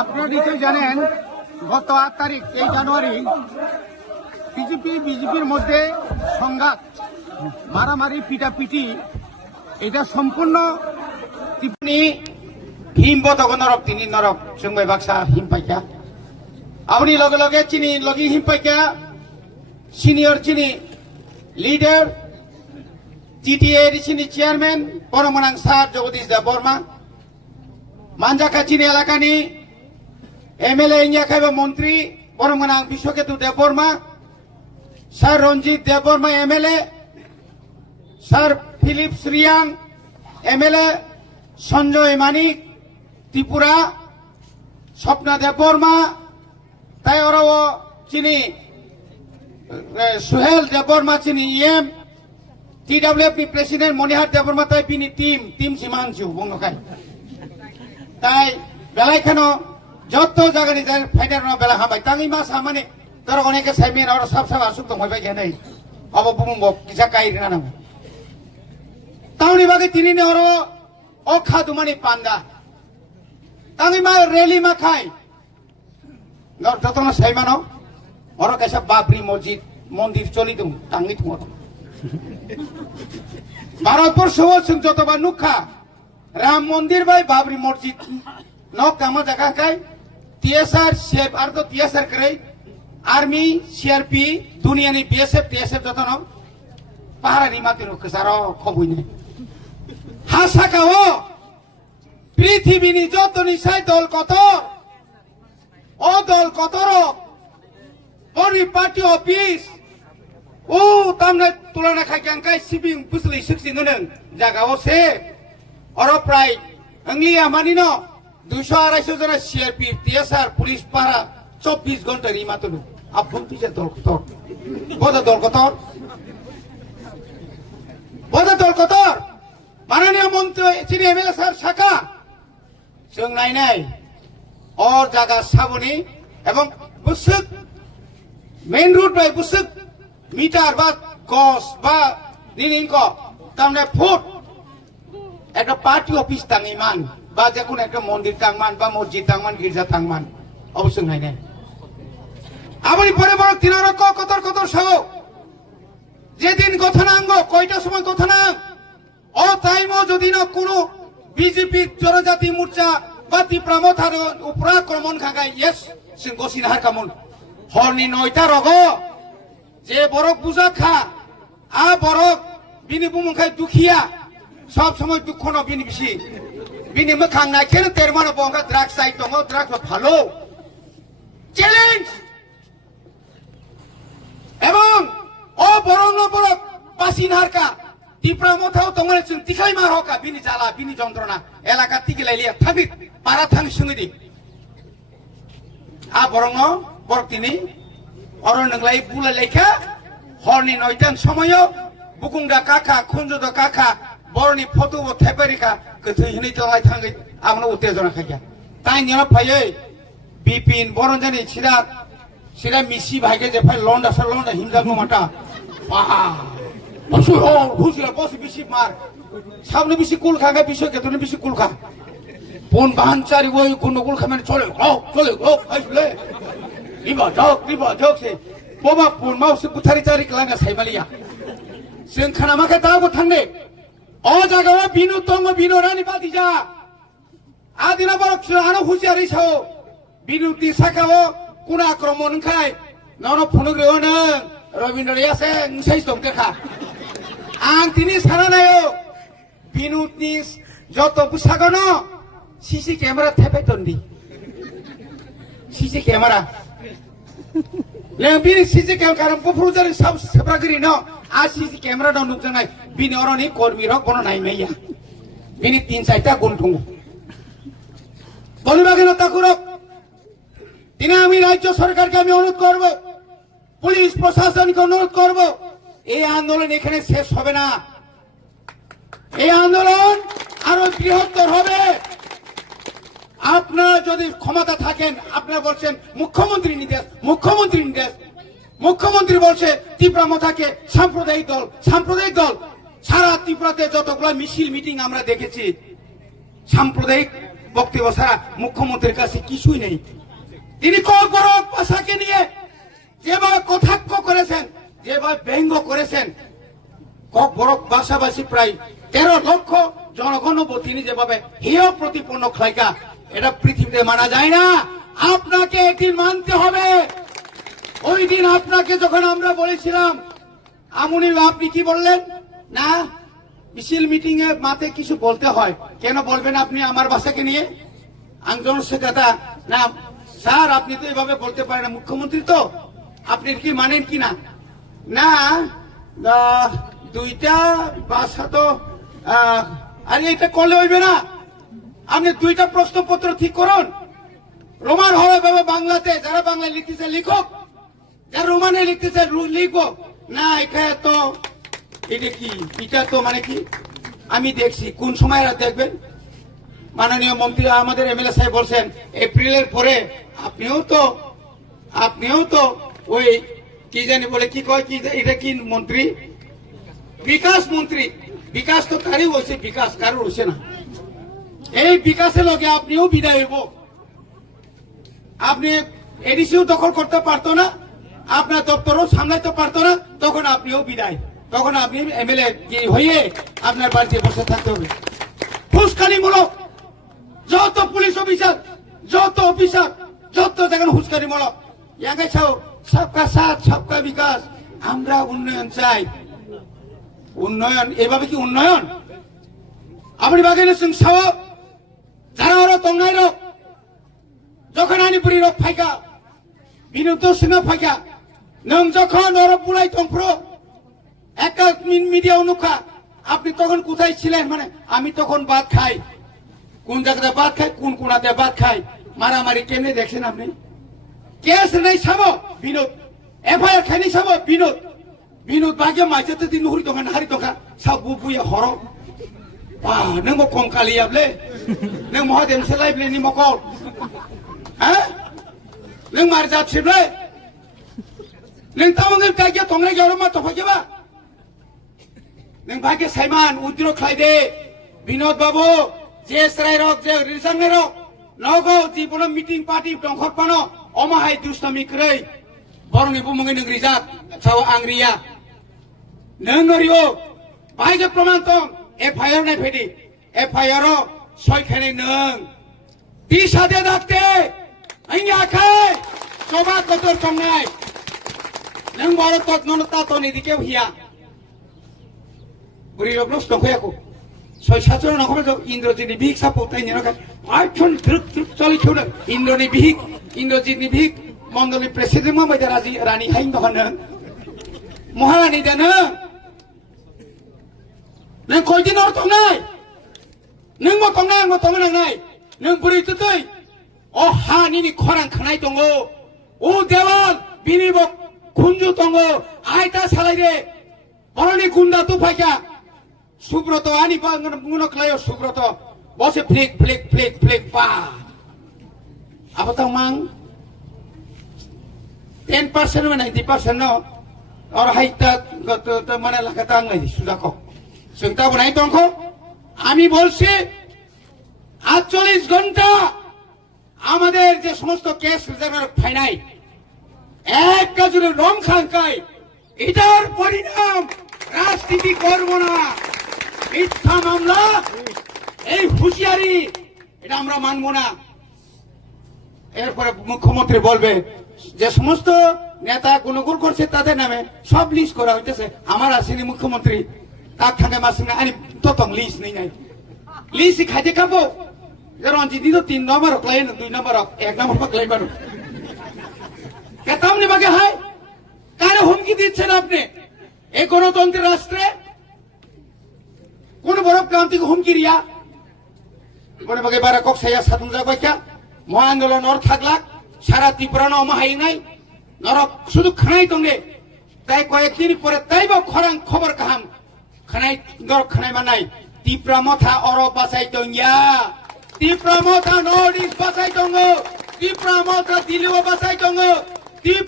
আপনারা নিশ্চয়ই জানেন গত 8 তারিখ 23 জানুয়ারি বিজেপির মধ্যে সংঘাত, মারামারি, পিটাপিটি, এটা সম্পূর্ণ টিপ্পনি হিমবত নরক তিনি নরক जोंबाय बाक्सा हिमपाइका আপনি লগে লগে চিনি লগি হিমপাইকা সিনিয়র চিনি লিডার টিটিএ চিনি চেয়ারম্যান পরমনাং স্যার জগদীশ দেব বর্মা মানজাকা চিনি এলাকানি এমএলএ ইঞ্জাখাইবা মন্ত্রী পরমনাং Biswaketu Deb Barma sir Ranjit Deb Barma MLA sir Philip Sriang MLA Sanjay Manik Tripura Swapna Deb Barma তাই ওরাও চিনি সুহেল দেব বর্মা চিনি EM TWF president Manihar Deb Barma তাই বিনি টিম সিমানচু বুংনখাই তাই বেলাইখানো যত জায়গানি যায় ফাইনাল বেলা হাবাই তাঙ্গি মাস হামানে তোর অনেকে সাইমেন আর সব সব আসুক দंखायबाय গেনাই অব বুমব কিসা কাইরিনা নাম তাওনি বাগে তিনি নে ওর ও খাদুমানি পান্ডা তাঙ্গি মা রেলি মা খাই যতন সাইমানো ওর কাছে বাবরি মসজিদ মন্দির চলি দম তাঙ্গি থুম ভারতবর্ষ যতবা নুখা রাম মন্দির বাই বাবরি মসজিদ নক কামা জায়গা খাই টিএসআর সেফ আর তো টিএসআর করে आर्मी सीआरपी दुनियानि बीएसएफ टीएसएफ जतन पाहारानि मातिनो कसारो खबुइने हासाकाओ पृथ्वीनि जतनि साइ दल कत ओ दल कतर परिपाटी ऑफिस ओ तामने तुलना खायखांखाय सिबिं पुसलि सिक्सिनों जागाओ से और प्राय अंग्लिया मानिनो 200-250 जना सीआरपी टीएसआर पुलिस पारा 24 घंटा रिमातनु আপন পিছে দল কতর মাননীয় মন্ত্রী চিনি এমএলএ স্যার শাখা जों नायनाय और जागा साबनि एवं बुसुक मेन रूट बाय बुसुक मिटार बा गस बा निनिंक तामने फुट একটা পার্টি অফিস তাঙ্গিমান বা যে কোন একটা মন্দির তাঙ্গমান বা মসজিদ তাঙ্গমান গির্জা তাঙ্গমান অবশ্যই নাইনাই আপনি পরে বড় তিনারক কতর কতর সহ যেদিন গঠনাঙ্গ কয়টা সময় গঠনাঙ্গ ও টাইমও যদি না কোনো বিজেপি জনজাতি মোর্চা বা তীব্রামথার উপরাক্রমণ খাগাই ইয়েস সিং গসিনাহার কামন হরনি 9টা রগ যে বরক বুঝা খা আ বরক বিনি বুমুখাই দুখিয়া সব সময় দুঃখ ন বিনি বেশি বিনি মোখাং নাইখেন তেরমানো বঙ্গা ড্রাগস চাই দङ ড্রাগস ভালো চ্যালেঞ্জ এবং ও বরং বড় পাসিনহারকা তীব্রামথাও তোমার তিখাই মার হকা বিনি জ্বালা বিনি যন্ত্রণা এলাকা থেকে লাইলিয়া থাকি পারা থাকি সঙ্গীদি আ বরং বরক তিনি অরণ্য লাই বুলা লেখা হরনি 9টার সময় বুকুংদা কাকা খুঞ্জদ কাকা বরনি ফটো থেপারিকা গথৈ হিনি তলাই থাঙ্গি আমনো উত্তেজনা খাইয়া তাই নিয়ম ফাইयै বিপিন বরঞ্জানি সিরা মিসি ভাইকে যে ফাই লন্ডা সর লন্ডা হিমজাল মাটা পাহা বসু ও হুসিয়া বসু বেশি মার সামনে বেশি কুল খাগা বিষয় কে তুমি বেশি কুল খা কোন বাহানচারি ওই কোন কুল খামেন চলে ও আইলে রিবা জক সে বাবা কোন মাউসি বুথারি চারি ক্লাঙ্গা সাইমালিয়া जों खानामाखै दाबो थांने अ जागाव बिनु दङ बिनु रानि बादिजा आदिना बरक आनो हुसियारि साव बिनु दिसाखाव कुना आक्रमण खाय ननो फुनुग्रेव नों रविन्द्र यासे नसै दंतेखा आं तिनि सानानायो बिनुनि जत बुसागन सीसी कैमरा थेपै दन्दि सीसी कैमरा ले बिनि सीसी कैमरा कारम पुफुजारि सब सेप्रागिरि न आ सीसी कैमरा दं नुजनाय बिनि अरनि कर्मी रक बन नायमेया बिनि 3-4টা गुंथुं বলিবাগেন তাকুরক তিনি আমি রাজ্য সরকারকে আমি অনুরোধ করব পুলিশ প্রশাসনকে অনুরোধ করব এই আন্দোলন এখানে শেষ হবে না এই আন্দোলন আরো বৃহত্তর হবে আপনারা যদি ক্ষমতা থাকেন আপনারা বলছেন মুখ্যমন্ত্রী নির্দেশ মুখ্যমন্ত্রী বলছে তীব্রামথাকে সাম্প্রদায়িক দল সারা ত্রিপুরাতে যতগুলো মিছিল মিটিং আমরা দেখেছি সাম্প্রদায়িক বক্তব্য ছাড়া মুখ্যমন্ত্রীর কাছে কিছুই নেই। তিনি কবরক ভাষাকে নিয়ে যেভাবে কটাক্ষ করেছেন, যেভাবে ব্যঙ্গ করেছেন, কবরক ভাষাভাষী প্রায় 13 লক্ষ জনগণ তিনি যেভাবে হেয় প্রতিপন্ন খাইকা, এটা পৃথিবীতে মানা যায় না। আপনাকে একদিন মানতে হবে। ওই দিন আপনাকে যখন আমরা বলেছিলাম, আমুনি আপনি কি বললেন না মিছিল মিটিং এ মাতে কিছু বলতে হয়, কেন বলবেন আপনি আমার ভাষাকে নিয়ে? আংজন সে কথা না স্যার, আপনি তো এভাবে বলতে পারেন না, মুখ্যমন্ত্রী তো, আপনি কি মানেন কি না? না দুইটা ভাষা তো আরে এটা করলে হইবে না। আপনি দুইটা প্রশ্নপত্র ঠিক করুন, রোমান হবে বাংলাতে, যারা বাংলায় লিখতেছে লিখুক, যারা রোমানে লিখতেছে লিখো না। এখানে তো এটা কি, এটা তো মানে কি আমি দেখছি, কোন সময় দেখবেন মাননীয় মন্ত্রী আমাদের এমএলএ সাহেব বলছেন এপ্রিলের পরে আপনিও তো ওই কি জানি বলে কি কয়, কি এটা কি মন্ত্রী, বিকাশ মন্ত্রী, বিকাশ তো কারই হয়েছে, বিকাশ কারোর হয়েছে না। এই বিকাশের লগে আপনিও বিদায় হইব। আপনি এডিসিও দখল করতে পারতো না, আপনার দপ্তরও সামলাইতে পারতো না, তখন আপনিও বিদায়, তখন আপনি এমএলএ হয়ে আপনার বাড়িতে বসে থাকতে হবে। ফুসকানিমূলক যত পুলিশ অফিসার, যত অফিসার, যত জায়গায় হুস্কানিমূলক, সবকা সাথ সবকা বিকাশ, আমরা উন্নয়ন চাই। উন্নয়ন এভাবে কি উন্নয়ন? আপনি বাগেন সিং সাহ যারা ওরা তঙ্গাই রোগ, যখন আনিপুরি রোগ ফাইকা, বিনোদ সিংহ ফাইকা, নং যখন ওরা পুলাই তংপ্রো একটা মিডিয়া অনুকা, আপনি তখন কোথায় ছিলেন? মানে আমি তখন ভাত খাই, কোন জায়গাতে ভাত খাই, কোন কোনাতে ভাত খাই, মারামারি কেমনে দেখছেন আপনি? কেস নেই সাব বিনোদ, এফআইআর খাইনি সাব বিনোদ, বিনোদ বাগে মাইতে দিন হুরি দোকান হারি দোকান সব বুয়ে হর নং কম কালি আবলে নং মহাদেব সেলাইবলে নি মকল হ্যাঁ নং মার যাচ্ছিবলে নং তামঙ্গল কাগে তংরে গেরো মা তফাকেবা নং ভাগে সাইমান উদ্র খাইদে বিনোদ বাবু যে সরাই রক যে রিসাঙ্গে রক নগো জীবন মিটিং পার্টি দংখর পানো অমাহাই দুষ্টামি ক্রৈ বরনি বুমঙ্গি নং রিজাক ছাও আংরিয়া নংরিও বাইজে প্রমাণ তং এফআইআর নাই ফেডি এফআইআর সয়খানে নং 30 হাতে ডাকতে আইনি আখাই সবা কতর তংনাই নং বড় তৎনতা তো নিদিকে হিয়া বুড়ি রবলস তংখায়াকো 6-7 নখবে ইন্দ্রজিৎ বিহিক সাপো তাই নরকা আইছন দ্রুক দ্রুক চলি ছুন ইন্দ্রনি বিহিক ইন্দ্রজিৎনি বিহিক মন্ডলী প্রেসিডেন্ট মাইদা রাজি রানী হাইন দহন মহারানী দেন নং কয়দিন অর তংনাই নং মো তংনাই মো তংনা নাই নং বুড়ি তুই ও হানিনি খরাং খানাই দङ ও দেওয়াল বিনিবক খুঞ্জু দङ আইতা সালাই রে বরনি গুন্ডা তু ফাইকা সুব্রত আনি মুনো ক্লায়ো সুব্রত বসে ফ্লিক ফ্লিক ফ্লিক ফ্লিক পা আপাতত মাং 10% মানে 90% no और হাইতা তো মানে লাগাতা আংলাই সুদাকো সন্তা বনাই দংখো আমি বলছি 48 ঘন্টা আমাদের যে সমস্ত কেস রিজার্ভার ফাইনাই এক কাজুরে রং খাঙ্কাই এটার পরিণাম রাজনীতি করব না মিথ্যা মামলা এই হুঁশিয়ারি এটা আমরা মানব না এরপরে মুখ্যমন্ত্রী বলবে যে সমস্ত নেতা গুণগুণ করছে তাদের নামে সব লিস্ট করা হইতেছে আমার আসেনি মুখ্যমন্ত্রী তার খাঙ্গে মাসিনা আনি ততং লিস্ট নেই নাই লিস্ট খাইতে খাবো রঞ্জিত তো 3 নম্বর ক্লাইন 2 নম্বর 1 নম্বর ক্লাইন বানো কেতামনি বাগে হয় কারে হুমকি দিচ্ছেন আপনি এই গণতন্ত্রের রাষ্ট্রে কোন বড় ক্রান্তিক হুমকি রিয়া কোন বাগে বারা কক সাইয়া সাতুং যা কইকা মহা আন্দোলন অর থাকলাক সারা ত্রিপুরা না অমাহাই নাই নরক শুধু খানাই দঙ্গে তাই কয়েকদিন পরে তাইব খরাং খবর কাহাম খানাই দর খানাই মানাই ত্রিপুরা মথা অর বাসাই দঙ্গিয়া ত্রিপুরা মথা নর্থ ইস্ট বাসাই দঙ্গ ত্রিপুরা মথা দিল্লি বাসাই দঙ্গ ত্রিপুরা